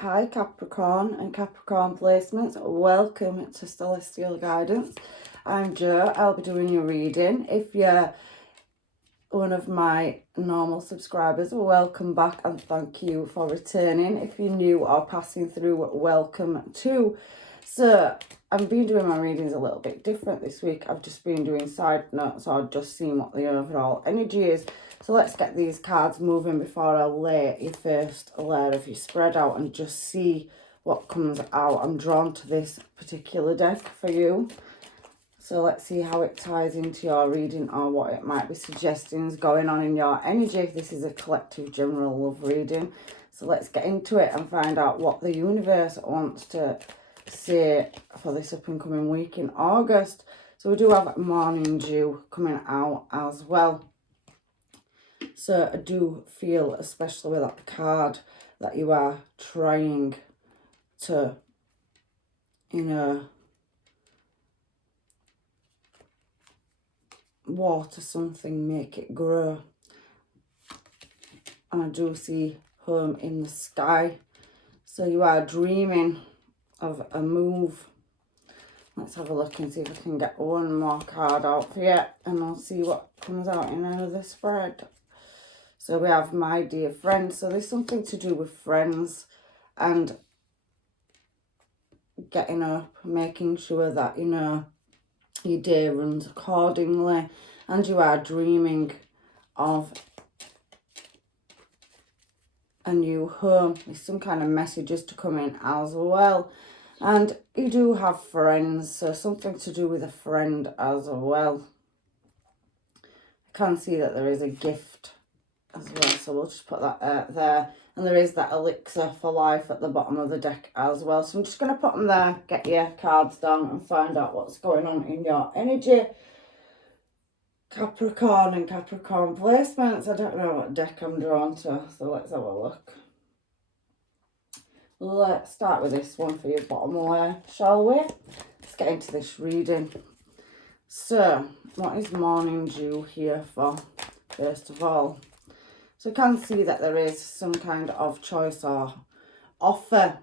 Hi Capricorn and Capricorn placements, welcome to Celestial Guidance. I'm Jo, I'll be doing your reading. If you're one of my normal subscribers, welcome back and thank you for returning. If you're new or passing through, welcome too. So I've been doing my readings a little bit different this week. I've just been doing side notes or just seeing what the overall energy is. So let's get these cards moving before I lay your first layer of your spread out and just see what comes out. I'm drawn to this particular deck for you. So let's see how it ties into your reading or what it might be suggesting is going on in your energy. This is a collective general love reading. So let's get into it and find out what the universe wants to say for this up and coming week in August. So we do have morning dew coming out as well. So I do feel, especially with that card, that you are trying to, water something, make it grow. And I do see home in the sky. So you are dreaming of a move. Let's have a look and see if I can get one more card out for you, and I'll see what comes out in another spread. So we have my dear friend. So there's something to do with friends and getting up, making sure that, your day runs accordingly, and you are dreaming of a new home. There's some kind of messages to come in as well. And you do have friends, so something to do with a friend as well. I can see that there is a gift as well, so we'll just put that there. And there is that elixir for life at the bottom of the deck as well. So I'm just going to put them there, get your cards down and find out what's going on in your energy. Capricorn and Capricorn placements. I don't know what deck I'm drawn to, so let's have a look. Let's start with this one for your bottom layer, shall we? Let's get into this reading. So, what is morning dew here for, first of all? So I can see that there is some kind of choice or offer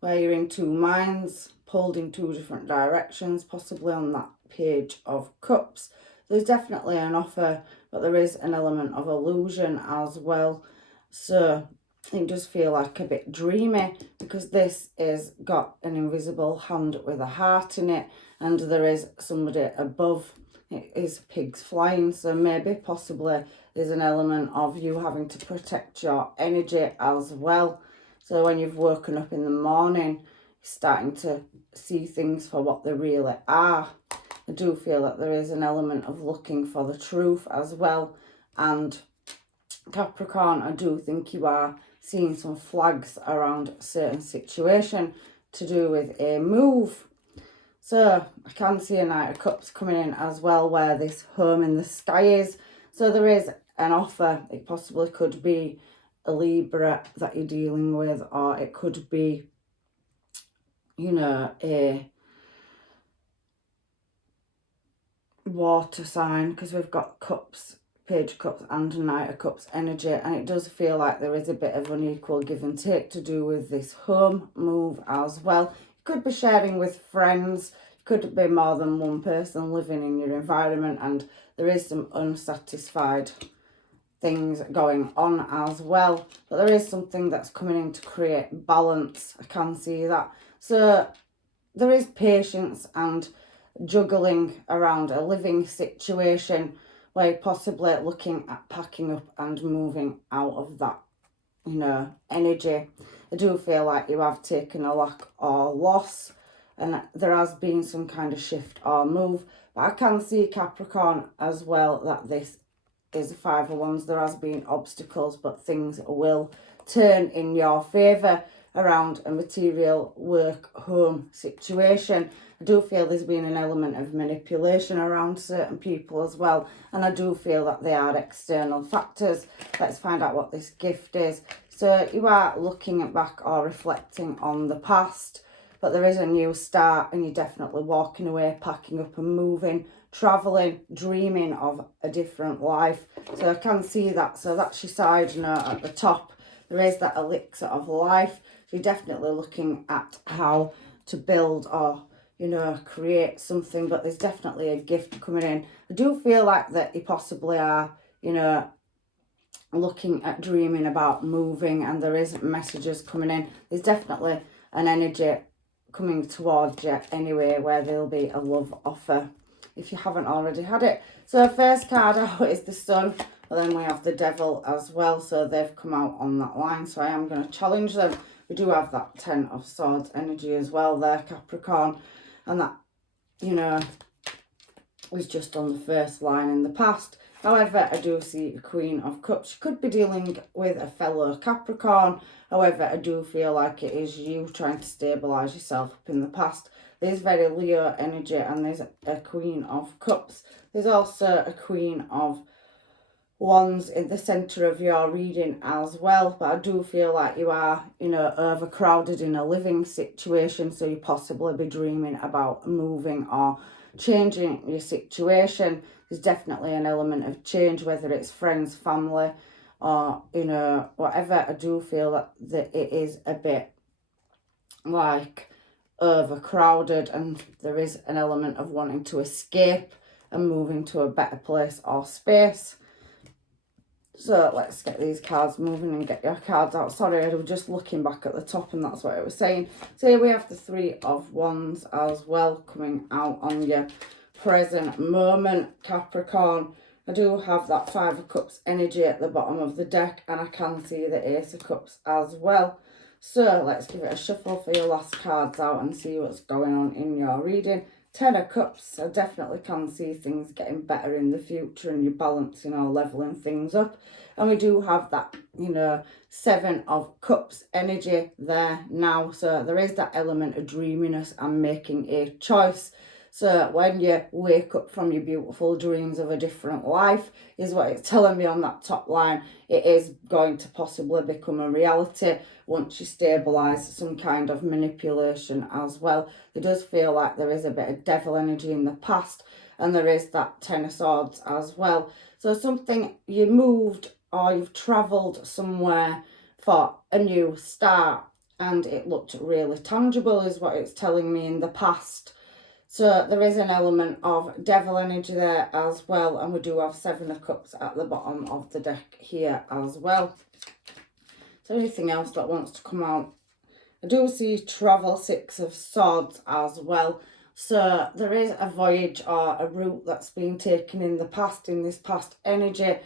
where you're in two minds, pulled in two different directions, possibly on that page of cups. There's definitely an offer, but there is an element of illusion as well. So it does feel like a bit dreamy, because this is got an invisible hand with a heart in it, and there is somebody above. It is pigs flying, so maybe possibly there's an element of you having to protect your energy as well. So when you've woken up in the morning, you're starting to see things for what they really are. I do feel that there is an element of looking for the truth as well. And Capricorn, I do think you are seeing some flags around a certain situation to do with a move. So I can see a Knight of Cups coming in as well, where this home in the sky is. So there is an offer. It possibly could be a Libra that you're dealing with, or it could be, a water sign, because we've got cups, page of cups and Knight of Cups energy, and it does feel like there is a bit of unequal give and take to do with this home move as well. You could be sharing with friends, could be more than one person living in your environment, and there is some unsatisfied things going on as well, but there is something that's coming in to create balance. I can see that. So there is patience and juggling around a living situation where you're possibly looking at packing up and moving out of that, energy. I do feel like you have taken a lack or loss, and there has been some kind of shift or move. But I can see, Capricorn, as well, that this is a Five of Wands. There has been obstacles, but things will turn in your favour around a material work home situation. I do feel there's been an element of manipulation around certain people as well, and I do feel that they are external factors. Let's find out what this gift is. So you are looking back or reflecting on the past, but there is a new start, and you're definitely walking away, packing up and moving, travelling, dreaming of a different life. So I can see that. So that's your side note at the top. There is that elixir of life. So you're definitely looking at how to build or, you know, create something, but there's definitely a gift coming in. I do feel like that you possibly are, you know, looking at dreaming about moving, and there is messages coming in. There's definitely an energy coming towards you anyway, where there'll be a love offer if you haven't already had it. So first card out is the Sun, but then we have the Devil as well, so they've come out on that line, so I am going to challenge them. We do have that Ten of Swords energy as well there, Capricorn, and that, you know, was just on the first line in the past. However, I do see a Queen of Cups. You could be dealing with a fellow Capricorn. However, I do feel like it is you trying to stabilise yourself up in the past. There's very Leo energy, and there's a Queen of Cups. There's also a Queen of Wands in the centre of your reading as well. But I do feel like you are, you know, overcrowded in a living situation. So you possibly be dreaming about moving or changing your situation. There's definitely an element of change, whether it's friends, family, or, you know, whatever. I do feel that it is a bit like overcrowded, and there is an element of wanting to escape and move into a better place or space. So let's get these cards moving and get your cards out. Sorry, I was just looking back at the top and that's what I was saying. So here we have the Three of Wands as well coming out on your present moment, Capricorn. I do have that Five of Cups energy at the bottom of the deck, and I can see the Ace of Cups as well. So let's give it a shuffle for your last cards out and see what's going on in your reading. Ten of Cups, I definitely can see things getting better in the future and you're balancing or leveling things up. And we do have that, you know, Seven of Cups energy there now. So there is that element of dreaminess and making a choice. So when you wake up from your beautiful dreams of a different life, is what it's telling me on that top line. It is going to possibly become a reality once you stabilise some kind of manipulation as well. It does feel like there is a bit of devil energy in the past, and there is that Ten of Swords as well. So something, you moved or you've travelled somewhere for a new start, and it looked really tangible is what it's telling me in the past. So there is an element of devil energy there as well. And we do have Seven of Cups at the bottom of the deck here as well. So anything else that wants to come out? I do see travel, Six of Swords as well. So there is a voyage or a route that's been taken in the past, in this past energy,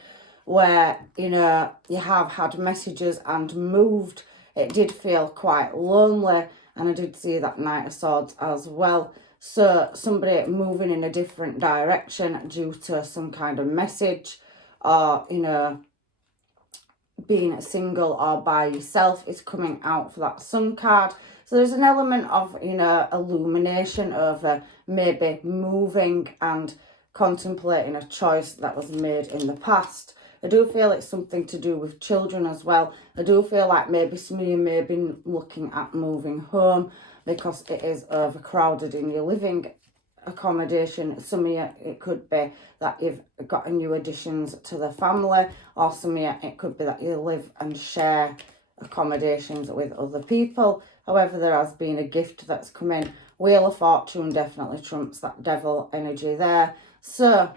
where, you know, you have had messages and moved. It did feel quite lonely. And I did see that Knight of Swords as well. So somebody moving in a different direction due to some kind of message, or, you know, being single or by yourself is coming out for that Sun card. So there's an element of, you know, illumination over maybe moving and contemplating a choice that was made in the past. I do feel it's something to do with children as well. I do feel like maybe some of you may have been looking at moving home because it is overcrowded in your living accommodation. Some of you, it could be that you've got new additions to the family, or some of you, it could be that you live and share accommodations with other people. However, there has been a gift that's come in. Wheel of Fortune definitely trumps that devil energy there. So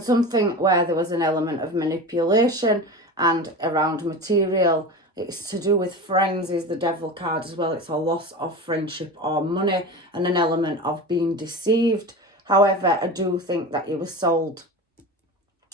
something where there was an element of manipulation and around material. It's to do with friends is the devil card as well. It's a loss of friendship or money and an element of being deceived. However, I do think that you were sold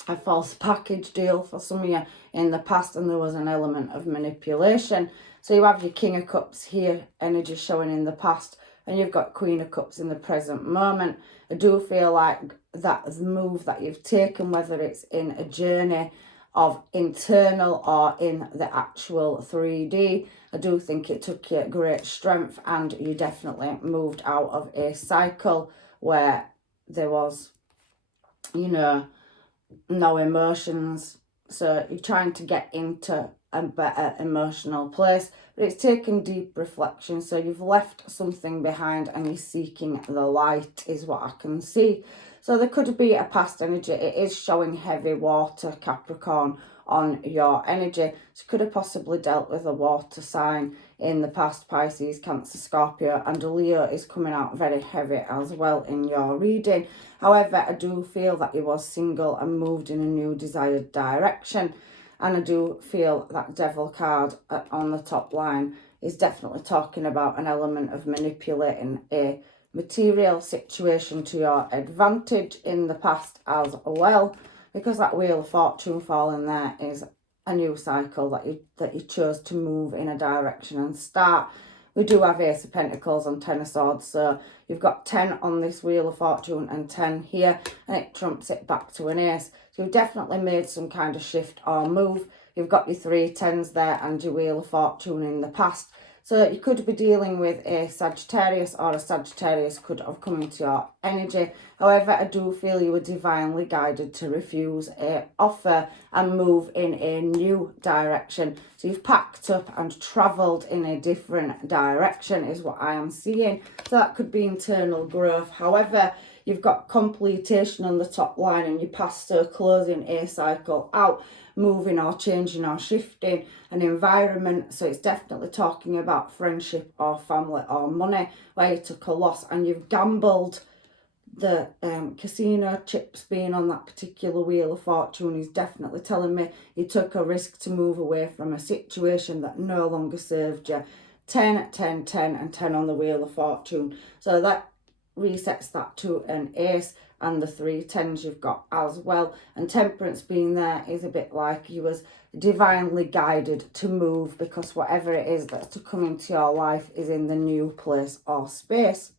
a false package deal for some of you in the past, and there was an element of manipulation. So you have your King of Cups here, energy showing in the past, and you've got Queen of Cups in the present moment. I do feel like that the move that you've taken, whether it's in a journey of internal or in the actual 3D, I do think it took you great strength, and you definitely moved out of a cycle where there was, you know, no emotions. So you're trying to get into a better emotional place, but it's taken deep reflection. So you've left something behind and you're seeking the light is what I can see. So there could be a past energy. It is showing heavy water, Capricorn, on your energy. So you could have possibly dealt with a water sign in the past, Pisces, Cancer, Scorpio, and a Leo is coming out very heavy as well in your reading. However, I do feel that you was single and moved in a new desired direction. And I do feel that Devil card on the top line is definitely talking about an element of manipulating a material situation to your advantage in the past as well, because that Wheel of Fortune falling there is a new cycle that you chose to move in a direction and start. We do have Ace of Pentacles and Ten of Swords, so you've got 10 on this Wheel of Fortune and 10 here, and it trumps it back to an ace. So you've definitely made some kind of shift or move. You've got your 3 10s there and your Wheel of Fortune in the past. So you could be dealing with a Sagittarius, or a Sagittarius could have come into your energy. However, I do feel you were divinely guided to refuse a offer and move in a new direction. So you've packed up and travelled in a different direction is what I am seeing. So that could be internal growth. However, you've got completion on the top line and you passed so closing a cycle out, moving or changing or shifting an environment. So it's definitely talking about friendship or family or money, where you took a loss and you've gambled. The casino chips being on that particular Wheel of Fortune is definitely telling me you took a risk to move away from a situation that no longer served you. 10, 10, 10 and 10 on the Wheel of Fortune. So that resets that to an ace, and the 3 10s you've got as well. And Temperance being there is a bit like you was divinely guided to move, because whatever it is that's to come into your life is in the new place or space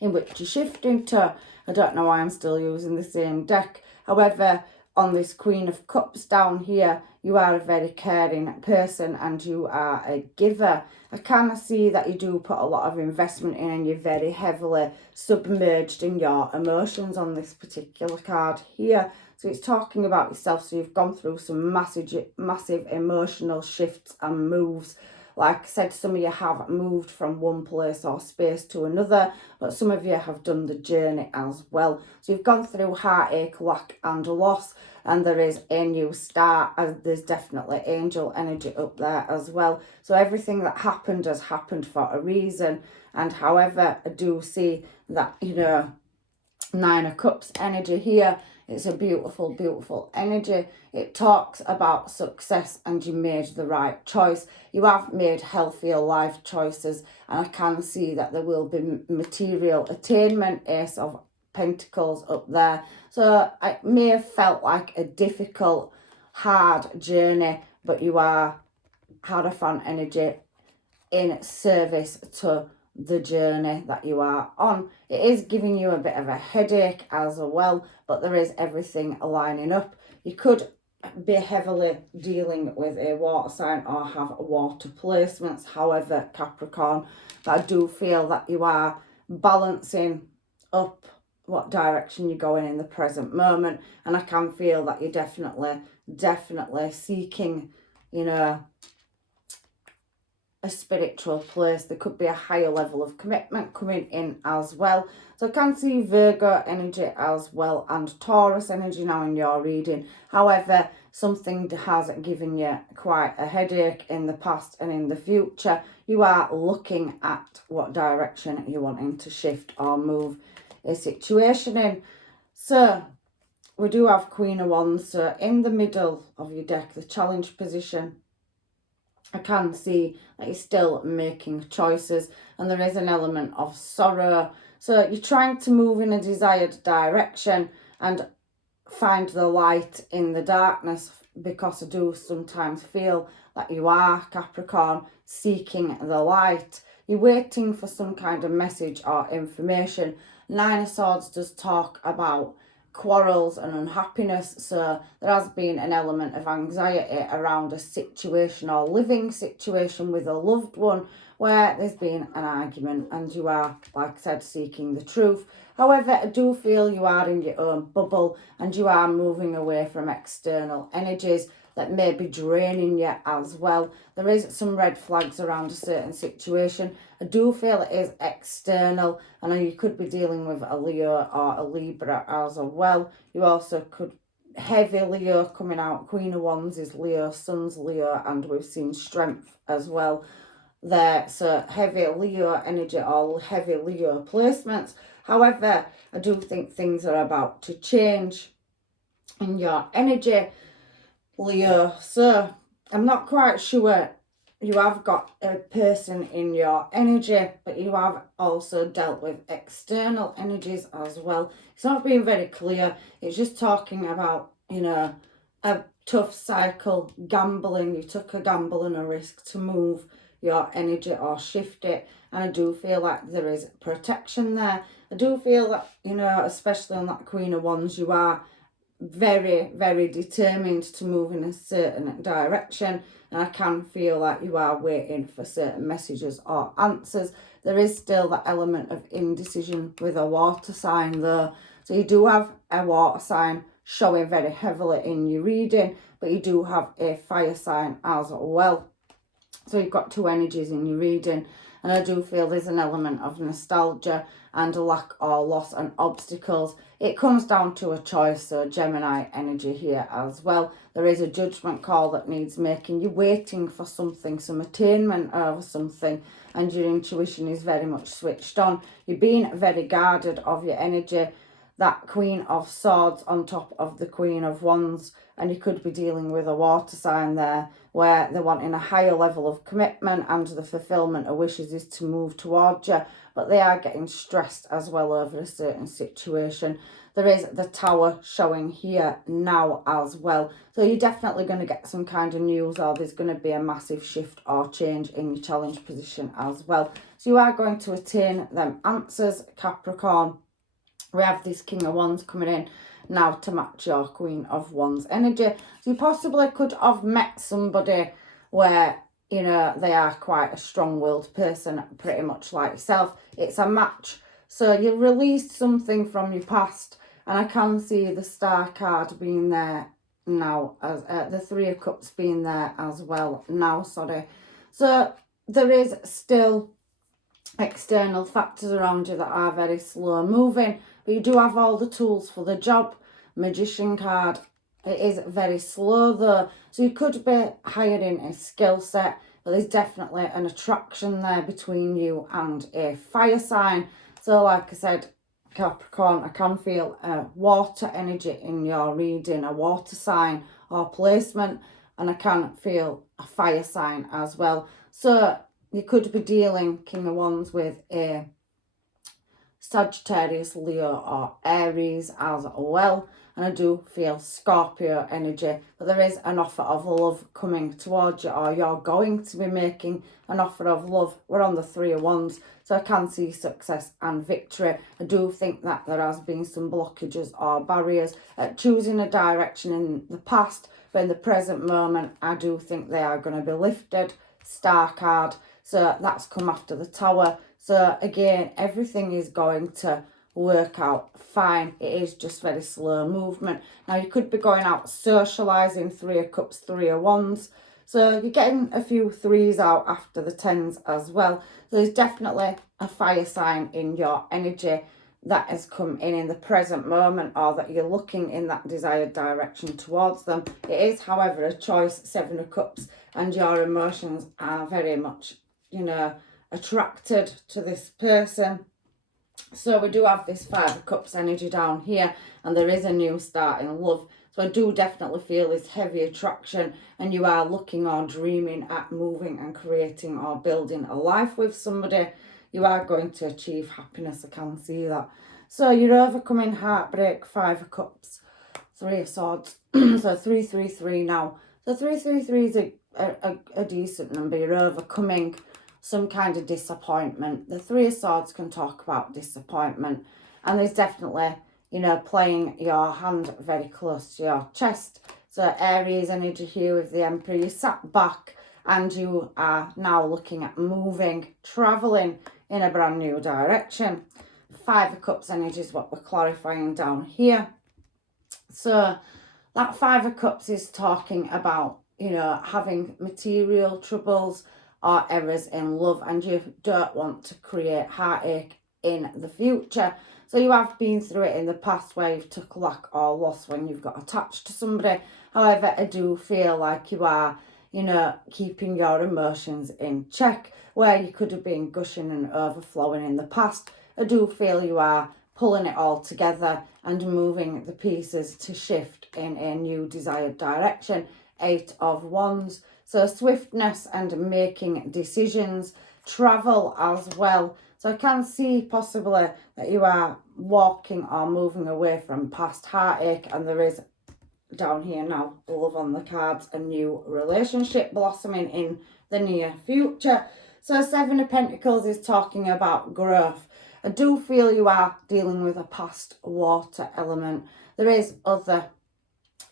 in which you're shifting to. I don't know why I'm still using the same deck. However, on this Queen of Cups down here, you are a very caring person and you are a giver. I kind of see that you do put a lot of investment in and you're very heavily submerged in your emotions on this particular card here. So it's talking about yourself. So you've gone through some massive emotional shifts and moves. Like I said, some of you have moved from one place or space to another, but some of you have done the journey as well. So you've gone through heartache, lack and loss, and there is a new start, and there's definitely angel energy up there as well. So everything that happened has happened for a reason. And however, I do see that, you know, 9 of Cups energy here. It's a beautiful, beautiful energy. It talks about success and you made the right choice. You have made healthier life choices, and I can see that there will be material attainment. Ace of Pentacles up there. So it may have felt like a difficult, hard journey, but you are Hierophant energy in service to the journey that you are on. It is giving you a bit of a headache as well, but there is everything lining up. You could be heavily dealing with a water sign or have water placements. However, Capricorn, but I do feel that you are balancing up what direction you're going in the present moment, and I can feel that you're definitely seeking, you know, a spiritual place. There could be a higher level of commitment coming in as well. So I can see Virgo energy as well and Taurus energy now in your reading. However, something has given you quite a headache in the past and in the future. You are looking at what direction you're wanting to shift or move a situation in. So we do have Queen of Wands. So in the middle of your deck, the challenge position, I can see that you're still making choices and there is an element of sorrow. So you're trying to move in a desired direction and find the light in the darkness, because I do sometimes feel that you are, Capricorn, seeking the light. You're waiting for some kind of message or information. 9 of Swords does talk about quarrels and unhappiness, so there has been an element of anxiety around a situation or living situation with a loved one where there's been an argument and you are, like I said, seeking the truth. However, I do feel you are in your own bubble and you are moving away from external energies that may be draining you as well. There is some red flags around a certain situation. I do feel it is external. I know you could be dealing with a Leo or a Libra as well. You also could heavy Leo coming out. Queen of Wands is Leo, Sun's Leo, and we've seen strength as well there. So heavy Leo energy, all heavy Leo placements. However, I do think things are about to change in your energy, Leo. So I'm not quite sure. You have got a person in your energy, but you have also dealt with external energies as well. It's not being very clear. It's just talking about, you know, a tough cycle, gambling. You took a gamble and a risk to move your energy or shift it. And I do feel like there is protection there. I do feel that, you know, especially on that Queen of Wands, you are very, very determined to move in a certain direction. And I can feel like you are waiting for certain messages or answers. There is still that element of indecision with a water sign though. So you do have a water sign showing very heavily in your reading, but you do have a fire sign as well. So you've got two energies in your reading. And I do feel there's an element of nostalgia and a lack or loss and obstacles. It comes down to a choice, so Gemini energy here as well. There is a judgment call that needs making. You're waiting for something, some attainment over something, and your intuition is very much switched on. You're being very guarded of your energy. That Queen of Swords on top of the Queen of Wands, and you could be dealing with a water sign there where they're wanting a higher level of commitment and the fulfillment of wishes is to move towards you, but they are getting stressed as well over a certain situation. There is the Tower showing here now as well. So you're definitely going to get some kind of news, or there's going to be a massive shift or change in your challenge position as well. So you are going to attain them answers, Capricorn. We have this King of Wands coming in now to match your Queen of Wands energy. So you possibly could have met somebody where, you know, they are quite a strong-willed person, pretty much like yourself. It's a match. So you released something from your past, and I can see the Star card being there now, as the Three of Cups being there as well now, sorry. So there is still external factors around you that are very slow moving, but you do have all the tools for the job. Magician card, it is very slow though, so you could be hiring a skill set, but there's definitely an attraction there between you and a fire sign. So like I said, Capricorn, I can feel a water energy in your reading, a water sign or placement, and I can feel a fire sign as well. So you could be dealing, King of Wands, with a Sagittarius, Leo or Aries as well. And I do feel Scorpio energy, but there is an offer of love coming towards you, or you're going to be making an offer of love. We're on the Three of Wands, so I can see success and victory. I do think that there has been some blockages or barriers at choosing a direction in the past, but in the present moment, I do think they are going to be lifted. Star card, so that's come after the Tower. So again, everything is going to work out fine. It is just very slow movement. Now you could be going out socialising, Three of Cups, Three of Wands. So you're getting a few threes out after the tens as well. So there's definitely a fire sign in your energy that has come in the present moment, or that you're looking in that desired direction towards them. It is, however, a choice, Seven of Cups, and your emotions are very much, you know, attracted to this person. So we do have this Five of Cups energy down here, and there is a new start in love. So I do definitely feel this heavy attraction, and you are looking or dreaming at moving and creating or building a life with somebody. You are going to achieve happiness, I can see that. So you're overcoming heartbreak, Five of Cups, Three of Swords. So 333 now. So 333 is a decent number. You're overcoming some kind of disappointment. The Three of Swords can talk about disappointment, and there's definitely, you know, playing your hand very close to your chest. So Aries energy here with the Emperor. You sat back and you are now looking at moving, travelling in a brand new direction. Five of Cups energy is what we're clarifying down here. So that Five of Cups is talking about, you know, having material troubles or errors in love, and you don't want to create heartache in the future. So you have been through it in the past where you've took lack or loss when you've got attached to somebody. However, I do feel like you are, you know, keeping your emotions in check where you could have been gushing and overflowing in the past. I do feel you are pulling it all together and moving the pieces to shift in a new desired direction. 8 of Wands. So swiftness and making decisions, travel as well. So I can see possibly that you are walking or moving away from past heartache, and there is down here now love on the cards, a new relationship blossoming in the near future. So 7 of Pentacles is talking about growth. I do feel you are dealing with a past water element. There is other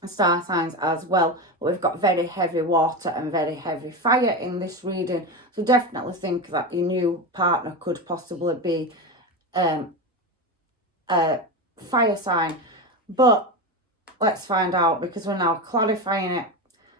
star signs as well, but we've got very heavy water and very heavy fire in this reading. So definitely think that your new partner could possibly be a fire sign, but let's find out because we're now clarifying it.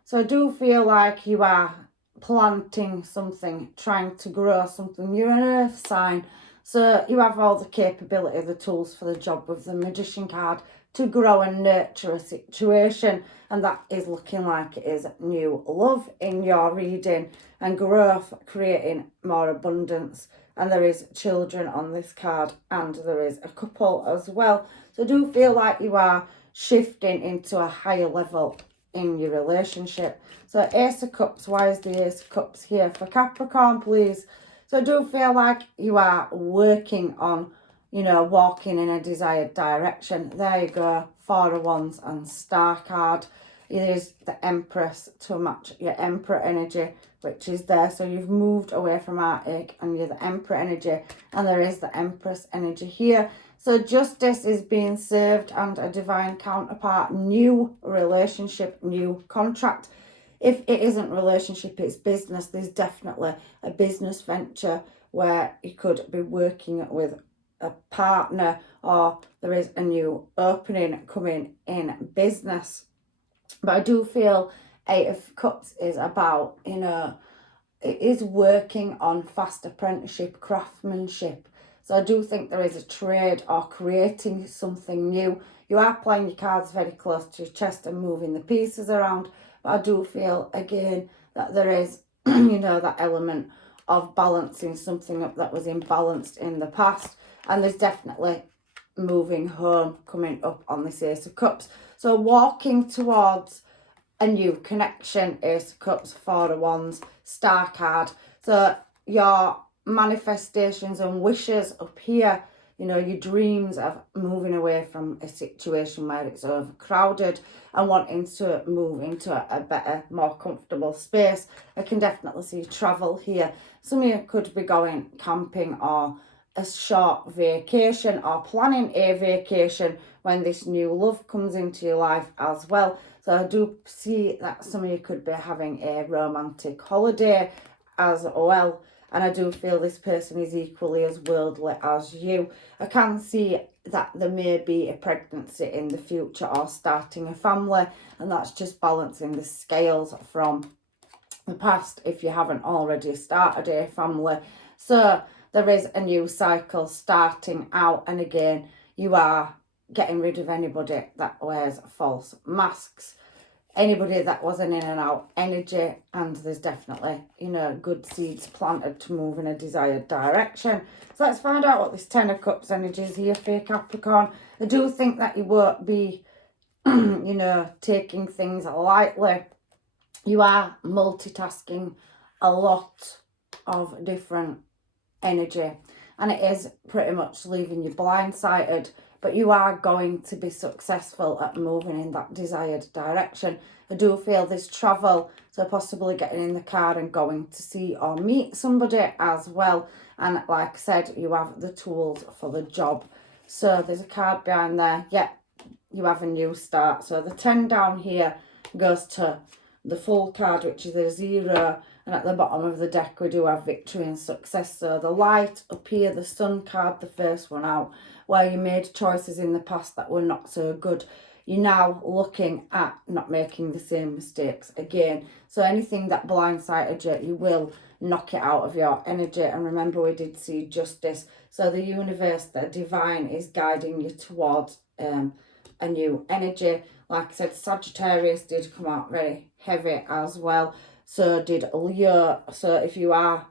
So I do feel like you are planting something, trying to grow something. You're an earth sign, so you have all the capability, the tools for the job with the Magician card to grow and nurture a situation, and that is looking like it is new love in your reading and growth, creating more abundance. And there is children on this card, and there is a couple as well. So I do feel like you are shifting into a higher level in your relationship. So Ace of Cups, why is the Ace of Cups here for Capricorn, please? So I do feel like you are working on, you know, walking in a desired direction. There you go, 4 of Wands and Star card. There's the Empress to match your Emperor energy, which is there. So you've moved away from heartache and you're the Emperor energy, and there is the Empress energy here. So justice is being served and a divine counterpart, new relationship, new contract. If it isn't relationship, it's business. There's definitely a business venture where you could be working with a partner, or there is a new opening coming in business. But I do feel 8 of Cups is about, you know, it is working on fast apprenticeship, craftsmanship. So I do think there is a trade or creating something new. You are playing your cards very close to your chest and moving the pieces around. But I do feel, again, that there is, you know, that element of balancing something up that was imbalanced in the past. And there's definitely moving home coming up on this Ace of Cups. So walking towards a new connection, Ace of Cups, 4 of Wands, Star card. So your manifestations and wishes up here, you know, your dreams of moving away from a situation where it's overcrowded and wanting to move into a better, more comfortable space. I can definitely see travel here. Some of you could be going camping or a short vacation or planning a vacation when this new love comes into your life as well. So I do see that some of you could be having a romantic holiday as well. And I do feel this person is equally as worldly as you. I can see that there may be a pregnancy in the future or starting a family. And that's just balancing the scales from the past if you haven't already started a family. So there is a new cycle starting out. And again, you are getting rid of anybody that wears false masks. Anybody that was an in and out energy, and there's definitely, you know, good seeds planted to move in a desired direction. So let's find out what this 10 of Cups energy is here for Capricorn. I do think that you won't be, you know, taking things lightly. You are multitasking a lot of different energy, and it is pretty much leaving you blindsided. But you are going to be successful at moving in that desired direction. I do feel this travel, so possibly getting in the car and going to see or meet somebody as well. And like I said, you have the tools for the job. So there's a card behind there. Yeah, you have a new start. So the 10 down here goes to the full card, which is a 0. And at the bottom of the deck, we do have victory and success. So the light up here, the sun card, the first one out, where you made choices in the past that were not so good. you're now looking at not making the same mistakes again. So anything that blindsided you, you will knock it out of your energy. And remember, we did see justice. So the universe, the divine, is guiding you towards a new energy. Like I said, Sagittarius did come out very heavy as well. So did Leo. So if you are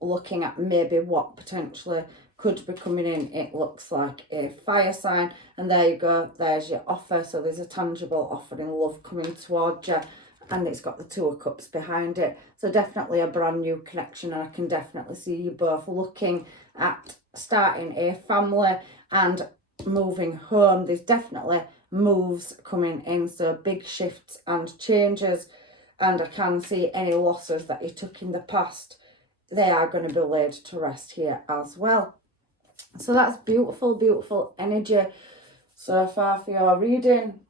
looking at maybe what potentially could be coming in, it looks like a fire sign. And there you go, there's your offer. So there's a tangible offer in love coming towards you, and it's got the Two of Cups behind it. So definitely a brand new connection, and I can definitely see you both looking at starting a family and moving home. There's definitely moves coming in, so big shifts and changes, and I can see any losses that you took in the past, they are going to be laid to rest here as well. So that's beautiful, beautiful energy so far for your reading,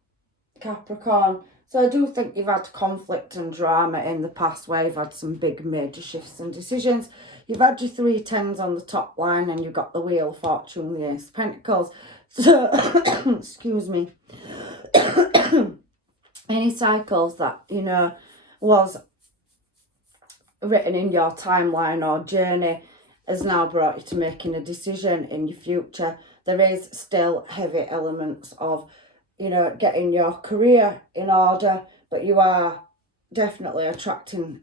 Capricorn. So I do think you've had conflict and drama in the past where you've had some big major shifts and decisions. You've had your 3 tens on the top line, and you've got the Wheel of Fortune, the Ace of Pentacles. So, excuse me, any cycles that, you know, was written in your timeline or journey has now brought you to making a decision in your future. There is still heavy elements of, you know, getting your career in order, but you are definitely attracting,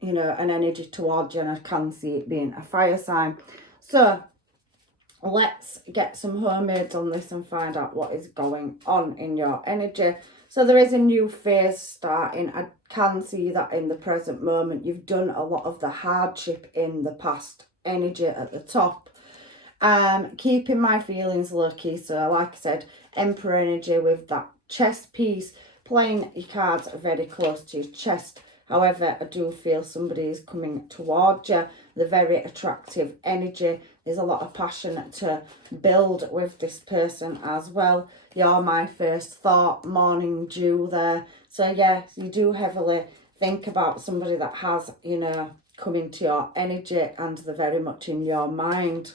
you know, an energy towards you, and I can see it being a fire sign. So let's get some homemades on this and find out what is going on in your energy. So there is a new phase starting. I can see that in the present moment. You've done a lot of the hardship in the past energy at the top. Keeping my feelings low key. So like I said, Emperor energy with that chest piece, playing your cards very close to your chest. However, I do feel somebody is coming towards you. The very attractive energy. There's a lot of passion to build with this person as well. You're my first thought, morning dew there. So yeah, you do heavily think about somebody that has, you know, come into your energy, and they're very much in your mind.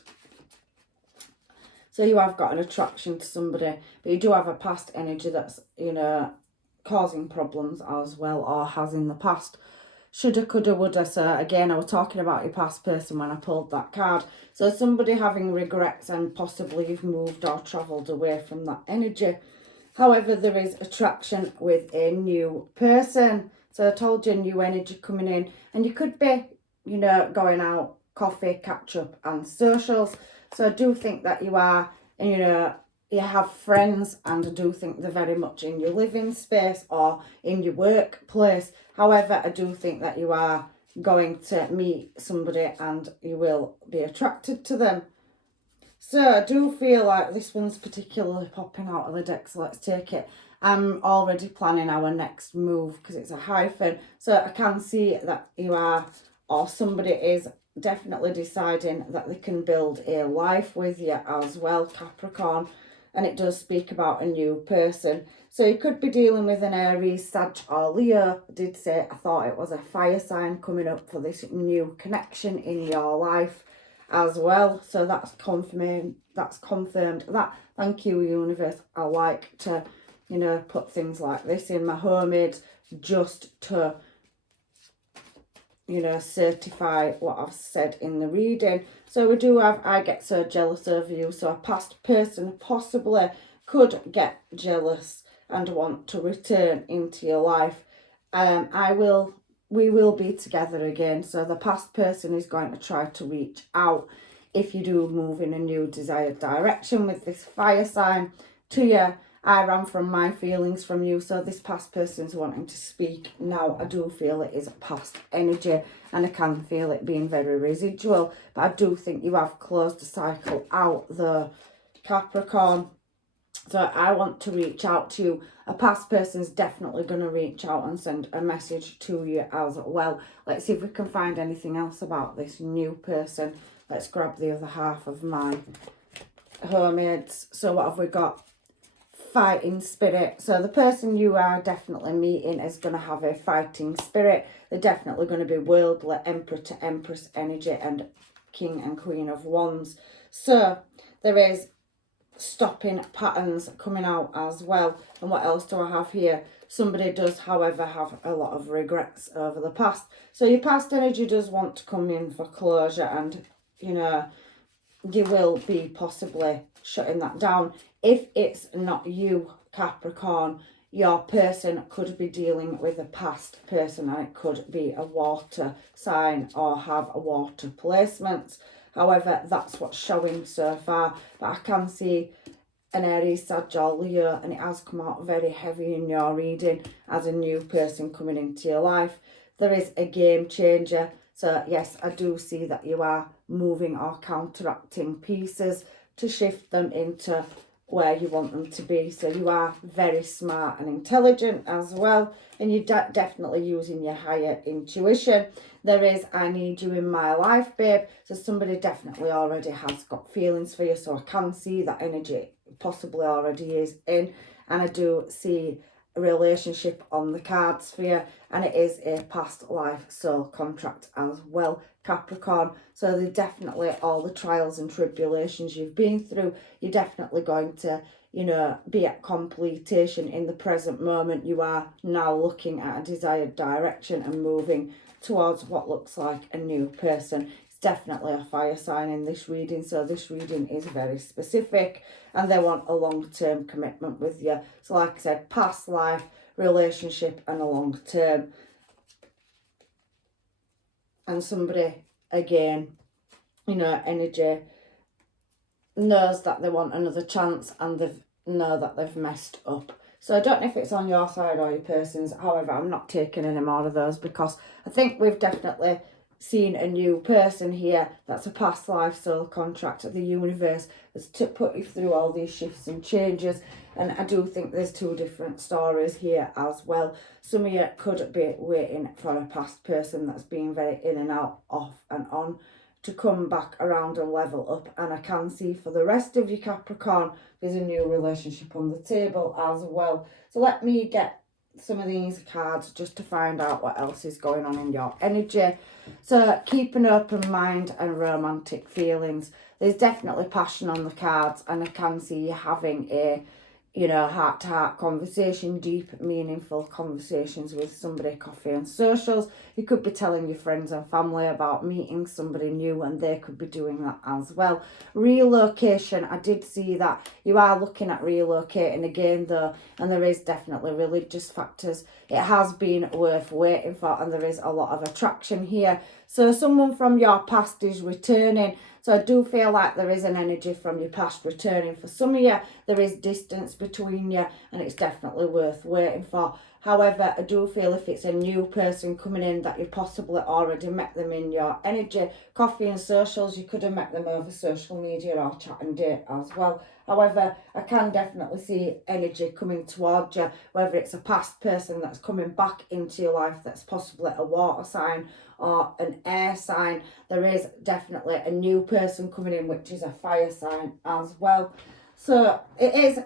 So you have got an attraction to somebody, but you do have a past energy that's, you know, causing problems as well, or has in the past. Shoulda, coulda, woulda. So again, I was talking about your past person when I pulled that card. So somebody having regrets, and possibly you've moved or travelled away from that energy. However, there is attraction with a new person. So I told you, new energy coming in, and you could be, you know, going out, coffee, catch up and socials. So I do think that you are, you know, you have friends, and I do think they're very much in your living space or in your workplace. However, I do think that you are going to meet somebody and you will be attracted to them. So I do feel like this one's particularly popping out of the deck, so let's take it. I'm already planning our next move because it's a hyphen. So I can see that you are, or somebody is definitely deciding that they can build a life with you as well, Capricorn. And it does speak about a new person. So you could be dealing with an Aries, Sag or Leo. I did say I thought it was a fire sign coming up for this new connection in your life as well. So that's confirmed. That, thank you, universe. I like to, you know, put things like this in my homemade just to, you know, certify what I've said in the reading. So we do have, I get so jealous over you. So a past person possibly could get jealous and want to return into your life. We will be together again. So the past person is going to try to reach out if you do move in a new desired direction with this fire sign to you. I ran from my feelings from you, so this past person's wanting to speak now. I do feel it is past energy, and I can feel it being very residual, but I do think you have closed the cycle out, the Capricorn. So I want to reach out to you. A past person's definitely going to reach out and send a message to you as well. Let's see if we can find anything else about this new person. Let's grab the other half of my homemades. So what have we got? Fighting spirit. So the person you are definitely meeting is going to have a fighting spirit. They're definitely going to be worldly, Emperor to Empress energy and King and Queen of Wands. So there is stopping patterns coming out as well. And what else do I have here? Somebody does, however, have a lot of regrets over the past. So your past energy does want to come in for closure, and, you know, you will be possibly shutting that down. If it's not you, Capricorn, your person could be dealing with a past person, and it could be a water sign or have a water placement. However, that's what's showing so far. But I can see an Aries, Sag or Leo, and it has come out very heavy in your reading as a new person coming into your life. There is a game changer. So yes, I do see that you are moving or counteracting pieces to shift them into where you want them to be. So you are very smart and intelligent as well, and you're definitely using your higher intuition. There is, I need you in my life, babe. So somebody definitely already has got feelings for you. So I can see that energy possibly already is in, and I do see a relationship on the cards for you, and it is a past life soul contract as well, Capricorn. So they're definitely all the trials and tribulations you've been through, you're definitely going to, you know, be at completion in the present moment. You are now looking at a desired direction and moving towards what looks like a new person. It's definitely a fire sign in this reading, so this reading is very specific, and they want a long-term commitment with you. So like I said, past life, relationship, and a long term. And somebody, again, you know, energy knows that they want another chance, and they know that they've messed up. So I don't know if it's on your side or your person's. However, I'm not taking any more of those, because I think we've definitely seen a new person here. That's a past life soul contract. The universe has to put you through all these shifts and changes, and I do think there's two different stories here as well. Some of you could be waiting for a past person that's been very in and out, off and on, to come back around and level up. And I can see for the rest of you, Capricorn, there's a new relationship on the table as well. So let me get some of these cards just to find out what else is going on in your energy. So keep an open mind and romantic feelings. There's definitely passion on the cards, and I can see you having a, you know, heart-to-heart conversation, deep, meaningful conversations with somebody, coffee and socials. You could be telling your friends and family about meeting somebody new, and they could be doing that as well. Relocation, I did see that you are looking at relocating again though, and there is definitely religious factors. It has been worth waiting for, and there is a lot of attraction here. So someone from your past is returning. So I do feel like there is an energy from your past returning. For some of you, there is distance between you, and it's definitely worth waiting for. However, I do feel if it's a new person coming in that you possibly already met them in your energy, coffee and socials, you could have met them over social media or chat and date as well. However, I can definitely see energy coming towards you, whether it's a past person that's coming back into your life that's possibly a water sign or an air sign. There is definitely a new person coming in, which is a fire sign as well. So it is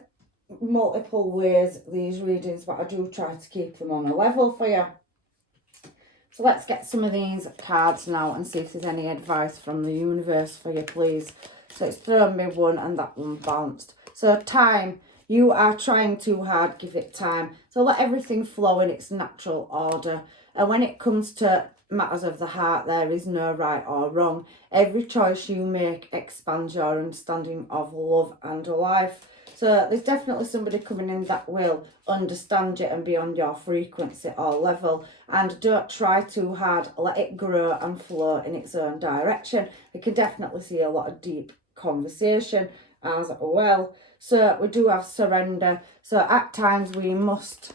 multiple ways, these readings, but I do try to keep them on a level for you. So let's get some of these cards now and see if there's any advice from the universe for you, please. So it's thrown me one and that one bounced. So time, you are trying too hard, give it time. So let everything flow in its natural order. And when it comes to matters of the heart, there is no right or wrong. Every choice you make expands your understanding of love and life. So there's definitely somebody coming in that will understand you and be on your frequency or level. And don't try too hard. Let it grow and flow in its own direction. You can definitely see a lot of deep conversation as well. So we do have surrender. So at times we must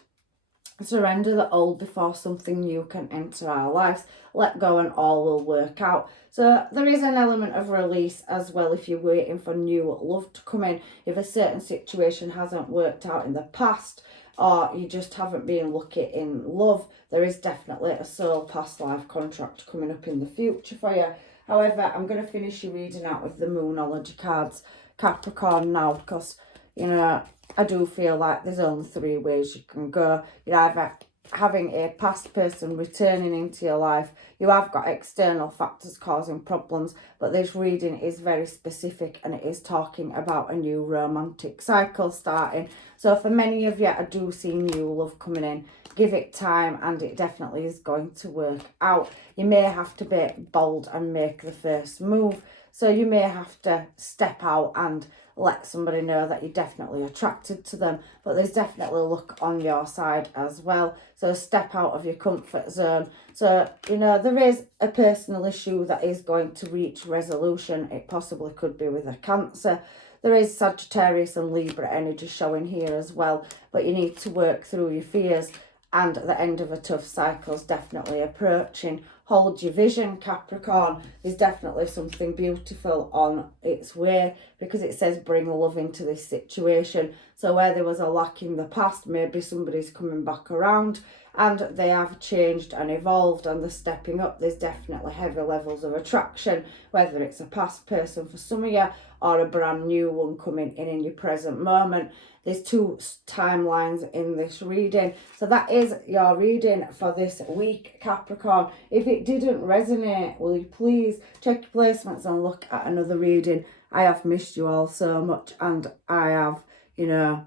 surrender the old before something new can enter our lives. Let go and all will work out. So there is an element of release as well if you're waiting for new love to come in. If a certain situation hasn't worked out in the past, or you just haven't been lucky in love, there is definitely a soul past life contract coming up in the future for you. However, I'm going to finish your reading out with the Moonology cards, Capricorn, now, because, you know, I do feel like there's only three ways you can go. You're either having a past person returning into your life, You have got external factors causing problems, but this reading is very specific and it is talking about a new romantic cycle starting. So for many of you, I do see new love coming in. Give it time and it definitely is going to work out. You may have to be bold and make the first move. So you may have to step out and let somebody know that you're definitely attracted to them. But there's definitely luck on your side as well. So step out of your comfort zone. So, you know, there is a personal issue that is going to reach resolution. It possibly could be with a Cancer. There is Sagittarius and Libra energy showing here as well. But you need to work through your fears. And the end of a tough cycle is definitely approaching. Hold your vision, Capricorn. There's definitely something beautiful on its way, because it says bring love into this situation. So where there was a lack in the past, maybe somebody's coming back around and they have changed and evolved and they're stepping up. There's definitely heavy levels of attraction, whether it's a past person for some of you or a brand new one coming in your present moment. There's two timelines in this reading. So that is your reading for this week, Capricorn. If it didn't resonate, will you please check your placements and look at another reading? I have missed you all so much, and I have, you know,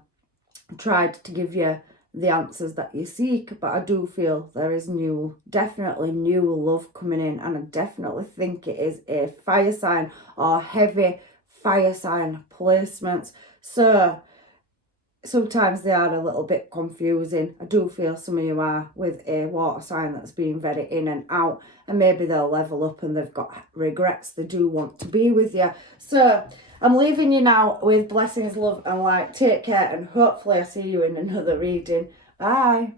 tried to give you the answers that you seek, but I do feel there is definitely new love coming in, and I definitely think it is a fire sign or heavy fire sign placements. So sometimes they are a little bit confusing. I do feel some of you are with a water sign that's been very in and out, and maybe they'll level up and they've got regrets. They do want to be with you. So I'm leaving you now with blessings, love and light. Take care, and hopefully I see you in another reading. Bye.